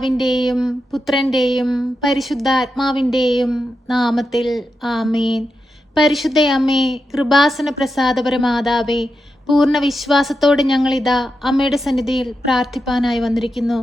പിതാവിന്റെയും പുത്രന്റെയും പരിശുദ്ധാത്മാവിന്റെയും നാമത്തിൽ ആമേൻ. പരിശുദ്ധ അമ്മേ കൃപാസന പ്രസാദപര മാതാവേ പൂർണ വിശ്വാസത്തോടെ ഞങ്ങളിതാ അമ്മയുടെ സന്നിധിയിൽ പ്രാർത്ഥിപ്പാനായി വന്നിരിക്കുന്നു.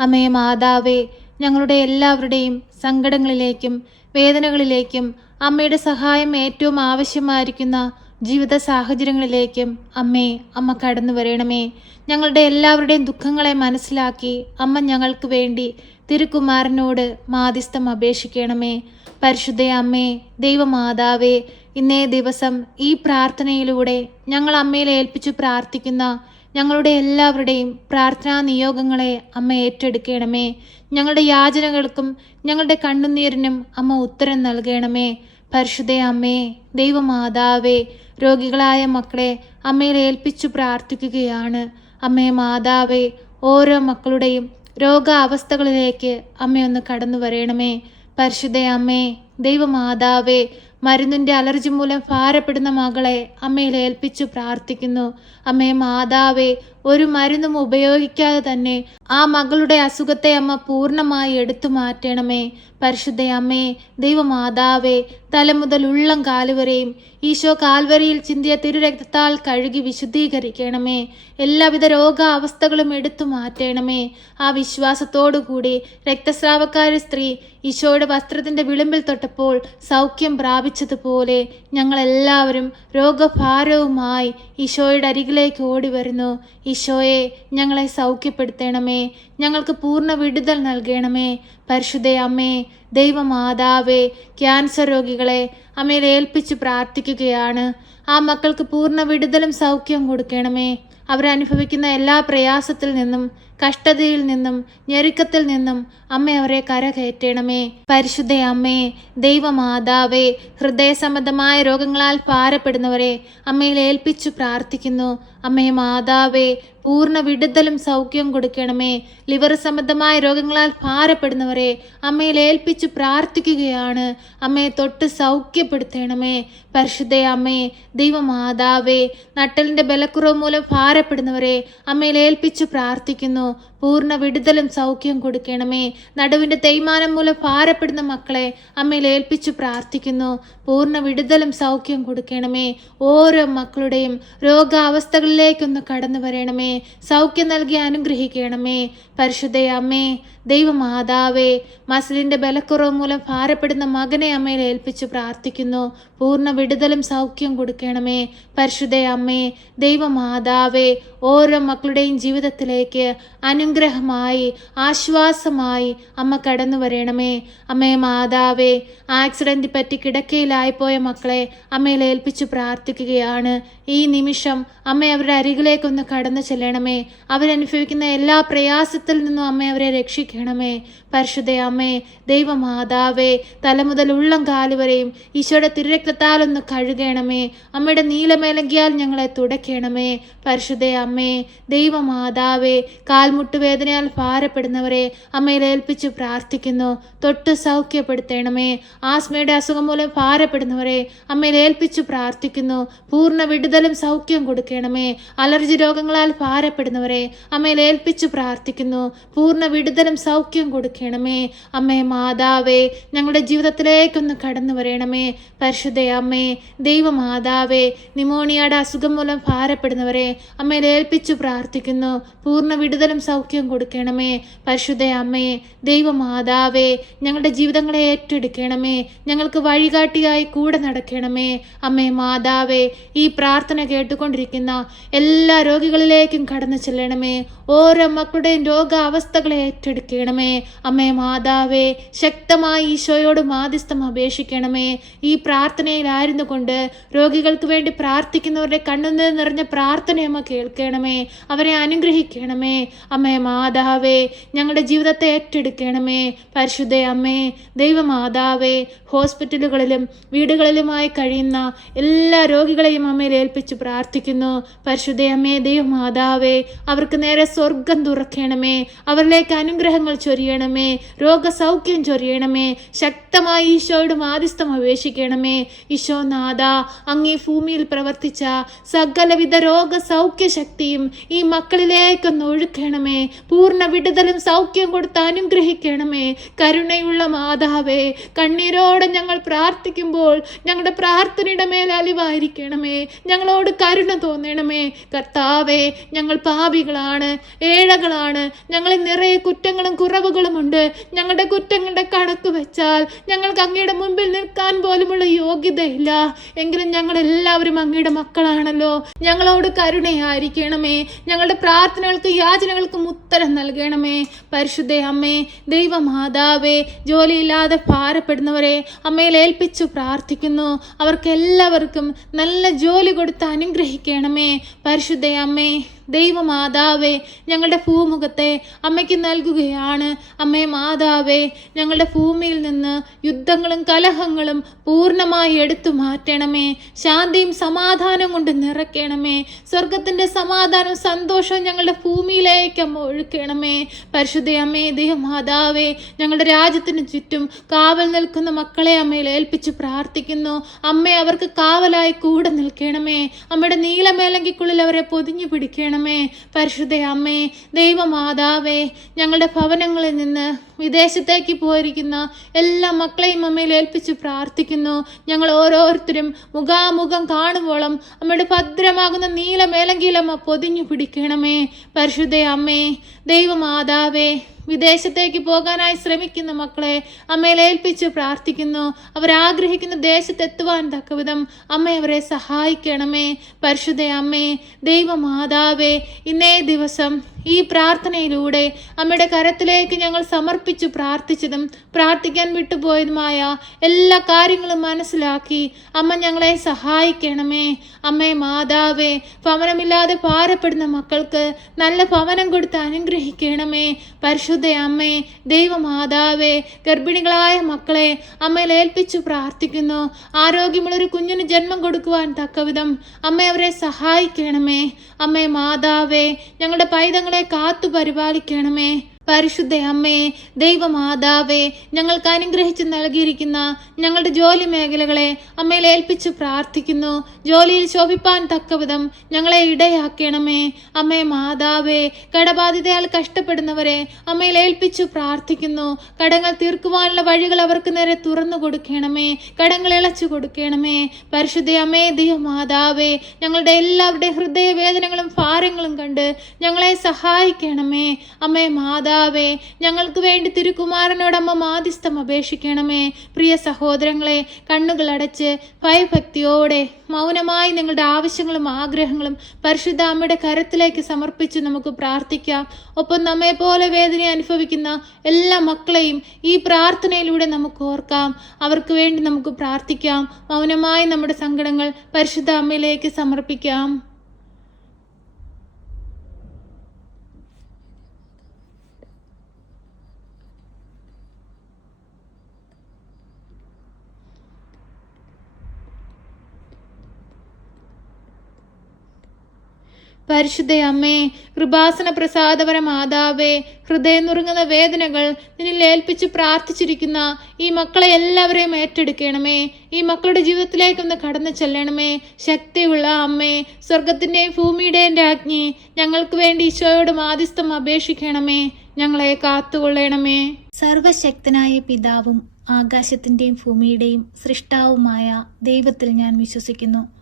അമ്മയെ മാതാവേ ഞങ്ങളുടെ എല്ലാവരുടെയും സങ്കടങ്ങളിലേക്കും വേദനകളിലേക്കും അമ്മയുടെ സഹായം ഏറ്റവും ആവശ്യമായിരിക്കുന്ന ജീവിത സാഹചര്യങ്ങളിലേക്കും അമ്മേ അമ്മ കടന്നു വരണമേ. ഞങ്ങളുടെ എല്ലാവരുടെയും ദുഃഖങ്ങളെ മനസ്സിലാക്കി അമ്മ ഞങ്ങൾക്ക് വേണ്ടി തിരുക്കുമാരനോട് മാധ്യസ്ഥം അപേക്ഷിക്കണമേ. പരിശുദ്ധ അമ്മേ ദൈവമാതാവേ ഇന്നേ ദിവസം ഈ പ്രാർത്ഥനയിലൂടെ ഞങ്ങൾ അമ്മയിൽ ഏൽപ്പിച്ചു പ്രാർത്ഥിക്കുന്ന ഞങ്ങളുടെ എല്ലാവരുടെയും പ്രാർത്ഥനാ നിയോഗങ്ങളെ അമ്മ ഏറ്റെടുക്കണമേ. ഞങ്ങളുടെ യാചനകൾക്കും ഞങ്ങളുടെ കണ്ണുനീരിനും അമ്മ ഉത്തരം നൽകണമേ. പരിശുദ്ധ അമ്മേ ദൈവമാതാവേ രോഗികളായ മക്കളെ അമ്മയിൽ ഏൽപ്പിച്ചു പ്രാർത്ഥിക്കുകയാണ്. അമ്മേ മാതാവേ ഓരോ മക്കളുടെയും രോഗാവസ്ഥകളിലേക്ക് അമ്മയൊന്ന് കടന്നു വരണമേ. പരിശുദ്ധയമ്മേ ദൈവമാതാവേ മരുന്നിന്റെ അലർജി മൂലം ഭാരപ്പെടുന്ന മകളെ അമ്മയിൽ ഏൽപ്പിച്ചു പ്രാർത്ഥിക്കുന്നു. അമ്മേ മാതാവേ ഒരു മരുന്നും ഉപയോഗിക്കാതെ തന്നെ ആ മകളുടെ അസുഖത്തെ അമ്മ പൂർണമായി എടുത്തു മാറ്റണമേ. പരിശുദ്ധ അമ്മേ ദൈവമാതാവേ തലമുതൽ ഉള്ളം കാലുവരെയും ഈശോ കാൽവരിയിൽ ചിന്തിയ തിരുരക്തത്താൽ കഴുകി വിശുദ്ധീകരിക്കണമേ. എല്ലാവിധ രോഗാവസ്ഥകളും എടുത്തു മാറ്റണമേ. ആ വിശ്വാസത്തോടു കൂടി രക്തസ്രാവക്കാരി സ്ത്രീ ഈശോയുടെ വസ്ത്രത്തിന്റെ വിളിമ്പിൽ തൊട്ടപ്പോൾ സൗഖ്യം പ്രാപിച്ചതുപോലെ ഞങ്ങളെല്ലാവരും രോഗഭാരവുമായി ഈശോയുടെ അരികിലേക്ക് ഓടി വരുന്നു ഈശോയെ ഞങ്ങളെ സൗഖ്യപ്പെടുത്തണമേ. ഞങ്ങൾക്ക് പൂർണ വിടുതൽ നൽകണമേ. പരിശുദ്ധ അമ്മേ ദൈവമാതാവേ ക്യാൻസർ രോഗികളെ അമ്മയിൽ ഏൽപ്പിച്ച് പ്രാർത്ഥിക്കുകയാണ്. ആ മക്കൾക്ക് പൂർണ വിടുതലും സൗഖ്യം കൊടുക്കണമേ. അവരനുഭവിക്കുന്ന എല്ലാ പ്രയാസത്തിൽ നിന്നും കഷ്ടതയിൽ നിന്നും ഞെരുക്കത്തിൽ നിന്നും അമ്മ അവരെ കരകയറ്റണമേ. പരിശുദ്ധ അമ്മേ ദൈവമാതാവേ ഹൃദയസംബന്ധമായ രോഗങ്ങളാൽ ഭാരപ്പെടുന്നവരെ അമ്മയിൽ ഏൽപ്പിച്ചു പ്രാർത്ഥിക്കുന്നു. അമ്മേ മാതാവേ പൂർണ വിടുതലും സൗഖ്യം കൊടുക്കണമേ. ലിവർ സംബന്ധമായ രോഗങ്ങളാൽ ഭാരപ്പെടുന്നവരെ അമ്മയിൽ ഏൽപ്പിച്ചു പ്രാർത്ഥിക്കുകയാണ്. അമ്മയെ തൊട്ട് സൗഖ്യപ്പെടുത്തണമേ പരിശുദ്ധ അമ്മേ ദൈവമാതാവേ നട്ടലിന്റെ ബലക്കുറവ് മൂലം ഭാരപ്പെടുന്നവരെ അമ്മയിൽ ഏൽപ്പിച്ചു പ്രാർത്ഥിക്കുന്നു. പൂർണ വിടുതലും സൗഖ്യം കൊടുക്കണമേ. നടുവിന്റെ തേയ്മാനം മൂലം ഭാരപ്പെടുന്ന മക്കളെ അമ്മയിൽ ഏൽപ്പിച്ചു പ്രാർത്ഥിക്കുന്നു. പൂർണ വിടുതലും സൗഖ്യം കൊടുക്കണമേ. ഓരോ മക്കളുടെയും രോഗാവസ്ഥകളിലേക്കൊന്ന് കടന്നു വരണമേ. സൗഖ്യം നൽകി അനുഗ്രഹിക്കണമേ. പരിശുദ്ധ അമ്മേ ദൈവമാതാവേ മസിലിന്റെ ബലക്കുറവ് മൂലം ഭാരപ്പെടുന്ന മകനെ അമ്മയിൽ ഏൽപ്പിച്ചു പ്രാർത്ഥിക്കുന്നു. പൂർണ വിടുതലും സൗഖ്യം കൊടുക്കണമേ. പരിശുദ്ധ അമ്മേ ദൈവമാതാവേ ഓരോ മക്കളുടെയും ജീവിതത്തിലേക്ക് അനുഗ്രഹമായി ആശ്വാസമായി അമ്മ കടന്നു വരണമേ. അമ്മേ മാതാവേ ആക്സിഡന്റ് പറ്റി കിടക്കയിലായിപ്പോയ മക്കളെ അമ്മയിൽ ഏൽപ്പിച്ചു പ്രാർത്ഥിക്കുകയാണ്. ഈ നിമിഷം അമ്മ അവരുടെ അരികിലേക്കൊന്ന് കടന്നു ചെല്ലണമേ. അവരനുഭവിക്കുന്ന എല്ലാ പ്രയാസത്തിൽ നിന്നും അമ്മ അവരെ രക്ഷിക്കണമേ. പരിശുദ്ധ അമ്മേ ദൈവമാതാവേ തലമുതൽ ഉള്ളം കാലുവരെയും ഈശോയുടെ തിരുരക്തത്താൽ ഒന്ന് കഴുകണമേ. അമ്മയുടെ നീലമേലങ്കിയാൽ ഞങ്ങളെ തുടയ്ക്കണമേ. പരിശുദ്ധ അമ്മേ ദൈവമാതാവേ കാൽമുട്ടുവേദനയാൽ ഭാരപ്പെടുന്നവരെ അമ്മയിൽ ഏൽപ്പിച്ചു പ്രാർത്ഥിക്കുന്നു. തൊട്ട് സൗഖ്യപ്പെടുത്തേണമേ. ആസ്മയുടെ അസുഖം മൂലം ഭാരപ്പെടുന്നവരെ അമ്മയിൽ ഏൽപ്പിച്ചു പ്രാർത്ഥിക്കുന്നു. പൂർണ വിടുതലും സൗഖ്യം കൊടുക്കണമേ. അലർജി രോഗങ്ങളാൽ ഭാരപ്പെടുന്നവരെ അമ്മയിൽ ഏൽപ്പിച്ചു പ്രാർത്ഥിക്കുന്നു. പൂർണ വിടുതലും സൗഖ്യം കൊടുക്കണമേ. അമ്മേ മാതാവേ ഞങ്ങളുടെ ജീവിതത്തിലേക്കൊന്ന് കടന്നു വരണമേ. പരിശുദ്ധ അമ്മേ ദൈവമാതാവേ നിമോണിയയുടെ അസുഖം മൂലം ഭാരപ്പെടുന്നവരെ അമ്മയിൽ ഏൽപ്പിച്ചു പ്രാർത്ഥിക്കുന്നു. പൂർണ വിടുതലും സൗഖ്യം കൊടുക്കണമേ. പരിശുദ്ധ അമ്മേ ദൈവമാതാവേ ഞങ്ങളുടെ ജീവിതങ്ങളെ ഏറ്റെടുക്കണമേ. ഞങ്ങൾക്ക് വഴികാട്ടിയായി കൂടെ നടക്കണമേ. അമ്മേ മാതാവേ ഈ പ്രാർത്ഥന കേട്ടുകൊണ്ടിരിക്കുന്ന എല്ലാ രോഗികളിലേക്കും കടന്നു ചെല്ലണമേ. ഓരോ മക്കളുടെയും രോഗാവസ്ഥകളെ ഏറ്റെടുക്കണമേ. അമ്മേ മാതാവേ ശക്തമായി ഈശോയോട് മാധ്യസ്ഥം അപേക്ഷിക്കണമേ. ഈ പ്രാർത്ഥനയിലായിരുന്നു കൊണ്ട് രോഗികൾക്ക് വേണ്ടി പ്രാർത്ഥിക്കുന്നവരുടെ കണ്ണുനീർ നിറഞ്ഞ പ്രാർത്ഥനയമ്മ കേൾക്കണമേ. അവരെ അനുഗ്രഹിക്കണമേ. അമ്മേ മാതാവേ ഞങ്ങളുടെ ജീവിതത്തെ ഏറ്റെടുക്കണമേ. പരിശുദ്ധ അമ്മേ ദൈവമാതാവേ ഹോസ്പിറ്റലുകളിലും വീടുകളിലുമായി കഴിയുന്ന എല്ലാ രോഗികളെയും അമ്മയിൽ ഏൽപ്പിച്ച് പ്രാർത്ഥിക്കുന്നു. പരിശുദ്ധ അമ്മേ ദൈവമാതാവേ അവർക്ക് നേരെ സ്വർഗം തുറക്കണമേ. അവരിലേക്ക് അനുഗ്രഹങ്ങൾ ചൊരിയണമേ. രോഗസൗഖ്യം ചൊരിയണമേ. ശക്തമായി ഈശോയുടെ മാധ്യസ്ഥം അപേക്ഷിക്കണമേ. ഈശോനാഥ അങ്ങേ ഭൂമിയിൽ പ്രവർത്തിച്ച സകലവിധ രോഗസൗഖ്യ ശക്തിയും ഈ മക്കളിലേക്കൊന്ന് ഒഴുക്കണമേ. പൂർണ വിടുതലും സൗഖ്യം കൊടുത്ത് അനുഗ്രഹിക്കണമേ. കരുണയുള്ള മാതാവേ കണ്ണീരോടെ ഞങ്ങൾ പ്രാർത്ഥിക്കുമ്പോൾ ഞങ്ങളുടെ പ്രാർത്ഥനയുടെ മേൽ അലിവായിരിക്കണമേ. ഞങ്ങളോട് കരുണ തോന്നണമേ. കർത്താവേ ഞങ്ങൾ പാപികളാണ് ഏഴകളാണ്. ഞങ്ങളിൽ നിറയെ കുറ്റങ്ങളും കുറവുകളുമുണ്ട് ഞങ്ങളുടെ കുറ്റങ്ങളുടെ കണക്ക് വെച്ചാൽ ഞങ്ങൾക്ക് അങ്ങയുടെ മുമ്പിൽ നിൽക്കാൻ പോലുമുള്ള യോഗ്യതയില്ല. എങ്കിലും ഞങ്ങൾ എല്ലാവരും അങ്ങയുടെ മക്കളാണല്ലോ. ഞങ്ങളോട് കരുണയായിരിക്കണമേ. ഞങ്ങളുടെ പ്രാർത്ഥനകൾക്ക് യാചനകൾക്കും ഉത്തരം നൽകണമേ. പരിശുദ്ധ അമ്മേ ദൈവമാതാവേ ജോലിയില്ലാതെ ഭാരപ്പെടുന്നവരെ അമ്മയിൽ ഏൽപ്പിച്ചു പ്രാർത്ഥിക്കുന്നു. അവർക്കെല്ലാവർക്കും നല്ല ജോലി കൊടുത്ത് അനുഗ്രഹിക്കണമേ. പരിശുദ്ധ അമ്മേ ദൈവമാതാവേ ഞങ്ങളുടെ ഭൂമുഖത്തെ അമ്മയ്ക്ക് നൽകുകയാണ്. അമ്മേ മാതാവേ ഞങ്ങളുടെ ഭൂമിയിൽ നിന്ന് യുദ്ധങ്ങളും കലഹങ്ങളും പൂർണമായി എടുത്തു മാറ്റണമേ. ശാന്തിയും സമാധാനം കൊണ്ട് നിറയ്ക്കണമേ. സ്വർഗത്തിന്റെ സമാധാനവും സന്തോഷവും ഞങ്ങളുടെ ഭൂമിയിലേക്ക് അമ്മ ഒഴുക്കണമേ. പരിശുദ്ധ അമ്മേ ദൈവമാതാവേ ഞങ്ങളുടെ രാജ്യത്തിന് ചുറ്റും കാവൽ നിൽക്കുന്ന മക്കളെ അമ്മയിൽ ഏൽപ്പിച്ച് പ്രാർത്ഥിക്കുന്നു. അമ്മ അവർക്ക് കാവലായി കൂടെ നിൽക്കണമേ. അമ്മയുടെ നീലമേലങ്കിക്കുള്ളിൽ അവരെ പൊതിഞ്ഞു പിടിക്കണമേ പരിശുദ്ധ അമ്മേ ദൈവമാതാവേ ഞങ്ങളുടെ ഭവനങ്ങളിൽ നിന്ന് വിദേശത്തേക്ക് പോയിരിക്കുന്ന എല്ലാ മക്കളെയും അമ്മയിൽ ഏൽപ്പിച്ച് പ്രാർത്ഥിക്കുന്നു. ഞങ്ങൾ ഓരോരുത്തരും മുഖാമുഖം കാണുമ്പോളം അമ്മയുടെ ഭദ്രമാകുന്ന നീലമേലങ്കിലമ്മ പൊതിഞ്ഞു പിടിക്കണമേ. പരിശുദ്ധ അമ്മേ ദൈവമാതാവേ വിദേശത്തേക്ക് പോകാനായി ശ്രമിക്കുന്ന മക്കളെ അമ്മയിൽ ഏൽപ്പിച്ച് പ്രാർത്ഥിക്കുന്നു. അവരാഗ്രഹിക്കുന്ന ദേശത്തെത്തുവാൻ തക്കവിധം അമ്മ അവരെ സഹായിക്കണമേ. പരിശുദ്ധ അമ്മേ ദൈവമാതാവേ ഇന്നേ ദിവസം ഈ പ്രാർത്ഥനയിലൂടെ അമ്മയുടെ കരത്തിലേക്ക് ഞങ്ങൾ സമർപ്പിച്ചു പ്രാർത്ഥിച്ചതും പ്രാർത്ഥിക്കാൻ വിട്ടുപോയതുമായ എല്ലാ കാര്യങ്ങളും മനസ്സിലാക്കി അമ്മ ഞങ്ങളെ സഹായിക്കണമേ. അമ്മേ മാതാവേ ഭവനമില്ലാതെ ഭാരപ്പെടുന്ന മക്കൾക്ക് നല്ല ഭവനം കൊടുത്ത് അനുഗ്രഹിക്കണമേ. പരിശുദ്ധ അമ്മേ ദൈവമാതാവേ ഗർഭിണികളായ മക്കളെ അമ്മയിൽ ഏൽപ്പിച്ചു പ്രാർത്ഥിക്കുന്നു. ആരോഗ്യമുള്ളൊരു കുഞ്ഞിന് ജന്മം കൊടുക്കുവാൻ തക്കവിധം അമ്മ അവരെ സഹായിക്കണമേ. അമ്മേ മാതാവേ ഞങ്ങളുടെ പൈതങ്ങളെ കാത്തു പരിപാലിക്കണമേ. പരിശുദ്ധ അമ്മേ ദൈവമാതാവേ ഞങ്ങൾക്ക് അനുഗ്രഹിച്ച് നൽകിയിരിക്കുന്ന ഞങ്ങളുടെ ജോലി മേഖലകളെ അമ്മയിൽ ഏൽപ്പിച്ച് പ്രാർത്ഥിക്കുന്നു. ജോലിയിൽ ശോഭിപ്പാൻ തക്കവിധം ഞങ്ങളെ ഇടയാക്കണമേ. അമ്മേ മാതാവേ കടബാധിതയാൽ കഷ്ടപ്പെടുന്നവരെ അമ്മയിൽ ഏൽപ്പിച്ചു പ്രാർത്ഥിക്കുന്നു. കടങ്ങൾ തീർക്കുവാനുള്ള വഴികൾ അവർക്ക് നേരെ തുറന്നു കൊടുക്കണമേ. കടങ്ങൾ ഇളച്ചു കൊടുക്കണമേ. പരിശുദ്ധ അമ്മേ ദൈവമാതാവേ ഞങ്ങളുടെ എല്ലാവരുടെ ഹൃദയവേദനകളും ഭാരങ്ങളും കണ്ട് ഞങ്ങളെ സഹായിക്കണമേ. അമ്മേ മാതാവേ ഞങ്ങൾക്ക് വേണ്ടി തിരുകുമാരനോടമ്മ മാധ്യസ്ഥം അപേക്ഷിക്കണമേ. പ്രിയ സഹോദരങ്ങളെ കണ്ണുകൾ അടച്ച് ഭയഭക്തിയോടെ മൗനമായി നിങ്ങളുടെ ആവശ്യങ്ങളും ആഗ്രഹങ്ങളും പരിശുദ്ധ അമ്മയുടെ കരത്തിലേക്ക് സമർപ്പിച്ച് നമുക്ക് പ്രാർത്ഥിക്കാം. ഒപ്പം നമ്മെ പോലെ വേദന അനുഭവിക്കുന്ന എല്ലാ മക്കളെയും ഈ പ്രാർത്ഥനയിലൂടെ നമുക്ക് ഓർക്കാം. അവർക്ക് വേണ്ടി നമുക്ക് പ്രാർത്ഥിക്കാം. മൗനമായി നമ്മുടെ സങ്കടങ്ങൾ പരിശുദ്ധ അമ്മയിലേക്ക് സമർപ്പിക്കാം. പരിശുദ്ധ അമ്മേ കൃപാസന പ്രസാദപര മാതാവേ ഹൃദയം നുറുങ്ങുന്ന വേദനകൾ നിന്നിൽ ഏൽപ്പിച്ച് പ്രാർത്ഥിച്ചിരിക്കുന്ന ഈ മക്കളെ എല്ലാവരെയും ഏറ്റെടുക്കണമേ. ഈ മക്കളുടെ ജീവിതത്തിലേക്കൊന്ന് കടന്നു ചെല്ലണമേ. ശക്തിയുള്ള അമ്മേ സ്വർഗത്തിന്റെയും ഭൂമിയുടെയും രാജ്ഞി ഞങ്ങൾക്ക് വേണ്ടി ഈശോയോട് മാധ്യസ്ഥം അപേക്ഷിക്കണമേ. ഞങ്ങളെ കാത്തുകൊള്ളണമേ. സർവശക്തനായ പിതാവും ആകാശത്തിന്റെയും ഭൂമിയുടെയും സൃഷ്ടാവുമായ ദൈവത്തിൽ ഞാൻ വിശ്വസിക്കുന്നു.